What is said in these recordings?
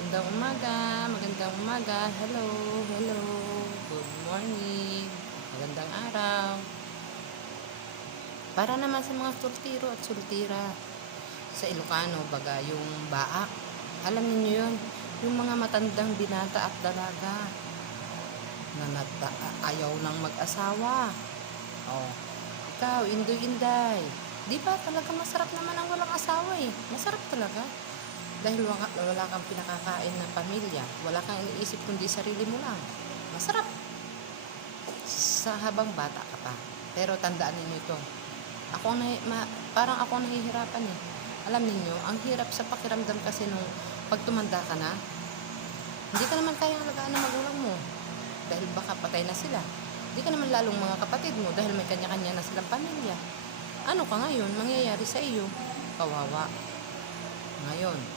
Magandang umaga, magandang umaga. Hello, hello. Good morning. Magandang araw. Para naman sa mga sultiro at sultira sa Ilocano, baga yung baak. Alam niyo yun, yung mga matandang binata at dalaga na ayaw lang mag-asawa. Oh, ikaw, Inday. Di ba talaga masarap naman ang walang asawa eh. Masarap talaga. Dahil wala kang pinakakain na pamilya, wala kang iniisip kundi sarili mo lang. Masarap sa habang bata ka pa. Pero tandaan ninyo ito. Parang ako ang nahihirapan eh. Alam niyo, ang hirap sa pakiramdam kasi nung pag tumanda ka na, hindi ka naman kayang alagaan ng magulang mo. Dahil baka patay na sila. Hindi ka naman lalong mga kapatid mo dahil may kanya-kanya na silang pamilya. Ano ka ngayon? Mangyayari sa iyo? Kawawa. Ngayon,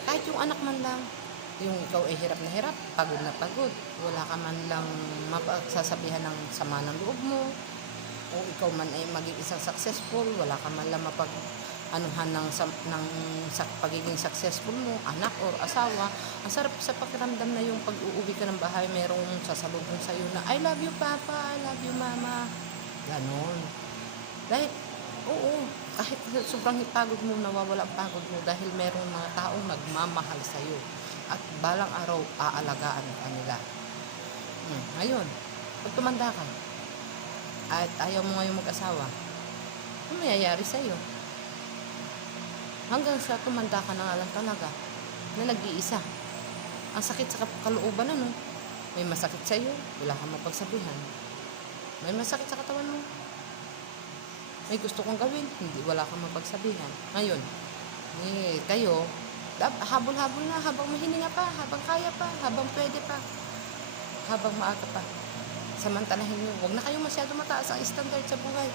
kahit yung anak man lang, yung ikaw ay hirap na hirap, pagod na pagod, wala ka man lang mapagsasabihan ng sama ng loob mo, o ikaw man ay maging isang successful, wala ka man lang anuhan ng pagiging successful mo, anak or asawa. Ang sarap sa pakiramdam na yung pag-uuwi ka ng bahay, merong sasalubong sa'yo na, I love you papa, I love you mama. Ganon. Dahil, oo, kahit sobrang pagod mo, nawawala ang pagod mo dahil merong mga taong nagmamahal sa'yo at balang araw aalagaan ka nila. Ngayon, pag tumanda ka at ayaw mo ngayon mag-asawa, ano mayayari sa'yo? Hanggang sa tumanda ka na nga lang talaga na nag-iisa. Ang sakit sa kalooban, ano? May masakit sa'yo, wala kang mapagsabihan. May masakit sa katawan mo, may gusto kong gawin, wala kang mapagsabihan. Ngayon, kayo, habol-habol na, habang mahininga pa, habang kaya pa, habang pwede pa, habang maaga pa. Samantalahin nyo, huwag na kayo masyado mataas ang standard sa buhay.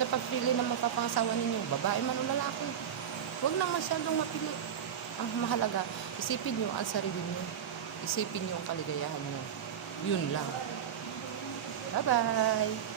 Sa pagpili ng mapapangasawa ninyo, babae man o lalaki. Huwag na masyadong mapili. Ang mahalaga, isipin nyo ang sarili nyo. Isipin nyo ang kaligayahan nyo. Yun lang. Bye-bye!